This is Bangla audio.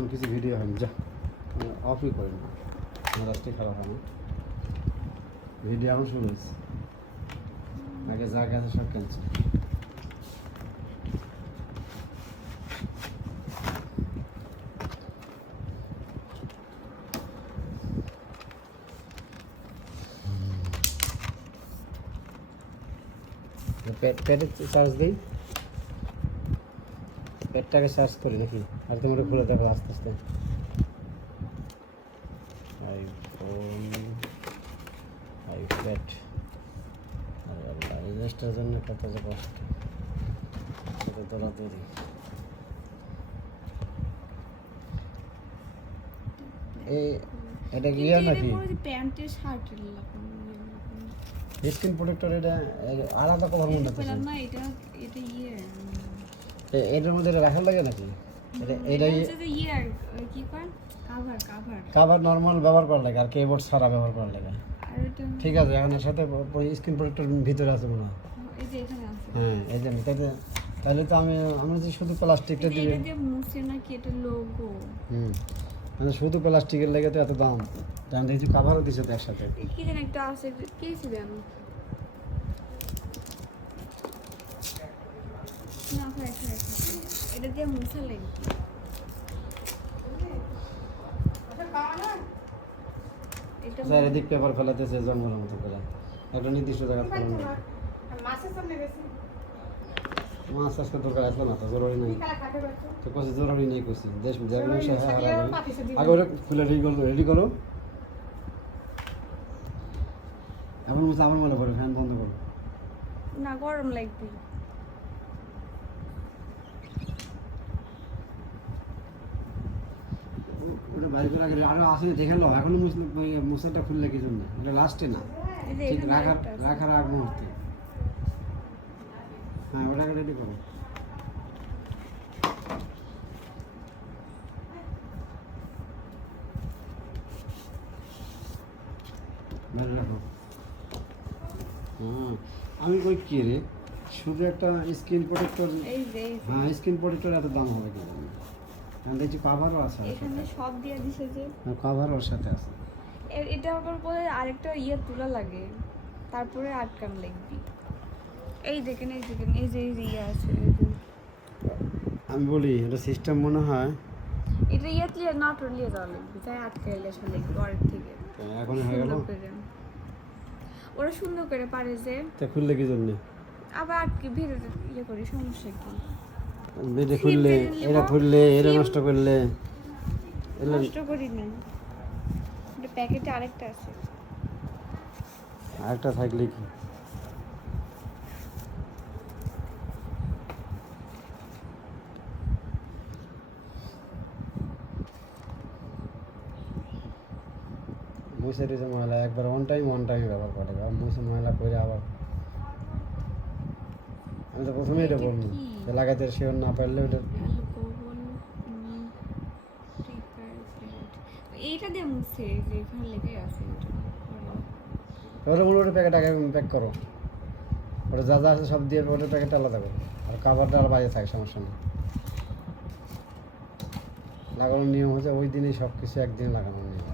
এখন কিছু ভিডিও হয়নি, যা অফই করি না, মেজাজটাই খারাপ হয় না। ভিডিও এখন শুরু হয়েছে, আগে যা গেছে সব ক্যান্সেল। পেটে চার্জ দিই, পেটটাকে চার্জ করি নাকি? আর তোমার খুলে দেখো আস্তে আস্তে। আইফোন আইপ্যাড, এই জিনিসটার জন্য কত যে কষ্ট, কত দৌড়াদৌড়ি। এটা কি ইয়ে নাকি প্যান্টের শার্টের স্ক্রিন প্রোটেক্টর? এটা আলাদা কভার মনে হচ্ছে না, এটা ইয়ে এটার মধ্যে এটা রাখার লাগে নাকি? এটাই ইয়ে কি কয় কভার কভার কভার নরমাল ব্যবহার করার লাগে আর কিবোর্ড ছাড়া ব্যবহার করার লাগে। ঠিক আছে, এখন এর সাথে স্ক্রিন প্রোটেক্টর ভিতরে আছে মনে হয়। এই যে এখানে আছে। হ্যাঁ এই যে তাহলে তো আমরা যে শুধু প্লাস্টিকটা দিয়ে এটা দিয়ে মুছে নাকি এটা লোগো। মানে শুধু প্লাস্টিকের লেগে তো এত দাম, দাম দেখছি কভারও দিছে তো একসাথে। কি যেন একটা আছে, কি ছিল আমি না খাই এটা দিয়ে মুছে লাগে। এটা স্যার এদিক পেপার ফেলাতেছে জঙ্গলের মতো করে, একটা নির্দিষ্ট জায়গা ফেলানো। মাছ আজকে দরকার আসলো না তো, জরুরি নেই তো, কছি জরুরি নেই কছি দেশ যেগুলো আগে ওটা খুলে রেডি করো। এখন বলছে আমার মনে পড়ে ফ্যান বন্ধ করো না, গরম লাগবে। ওটা বাইরে করে আগে আরো আসে দেখে লো, এখনো মুসাটা খুললে কি জন্য? এটা লাস্টে না, ঠিক রাখার আগ মুহূর্তে। হ্যাঁ ওটাকে রেডি করো। বাইরে রাখো। হ্যাঁ আমি কই কি রে, শুধু একটা স্ক্রিন প্রোটেক্টর। এই যে হ্যাঁ স্ক্রিন প্রোটেক্টর এত দাম হবে কেন? আমি দেখছি কভারও আছে, এখানে সব দিয়ে দিছে যে কভারও ওর সাথে আছে। এটা আবার পরে আরেকটা ইয়ে তুলা লাগে, তারপরে আটকান লাগবে। এই দেখেন এই যে ইয়ে আছে। আমি বলি এটা সিস্টেম মনে হয় এটা ইয়ে ক্লিয়ার না টলিয়ে যাওয়া লাগবে, তাই আটকাইলে আসলে লাগবে আরেক থেকে। এখন হয়ে গেল। ওরা সুন্দর করে পারে যে, তা খুললে কি জন্য? আবার আটকে ভিড়ে ইয়ে করি, সমস্যা কি? বেডে খুললে এটা খুললে এটা নষ্ট করলে নষ্ট করি না, এটা প্যাকেটে আরেকটা আছে। আরেকটা থাকলে কি? মুছে দিয়েছে ময়লা একবার ওয়ান টাইম ব্যবহার করে, মুছে ময়লা করে আবার। আমি তো প্রথমে এটা বলবো লাগাতে শিওর না পারলে ওটা এইটা দিয়ে মুছে যে এখানে লেগে আছে। ওটা মনে ওটা প্যাকেট আগে প্যাক করো, ওটা যা যা আছে সব দিয়ে ওটা প্যাকেটটা আলাদা করো, আর কাভারটা আর বাইরে থাকে, সমস্যা নেই। লাগানোর নিয়ম হচ্ছে ওই দিনই সব কিছু একদিন লাগানোর নিয়ম।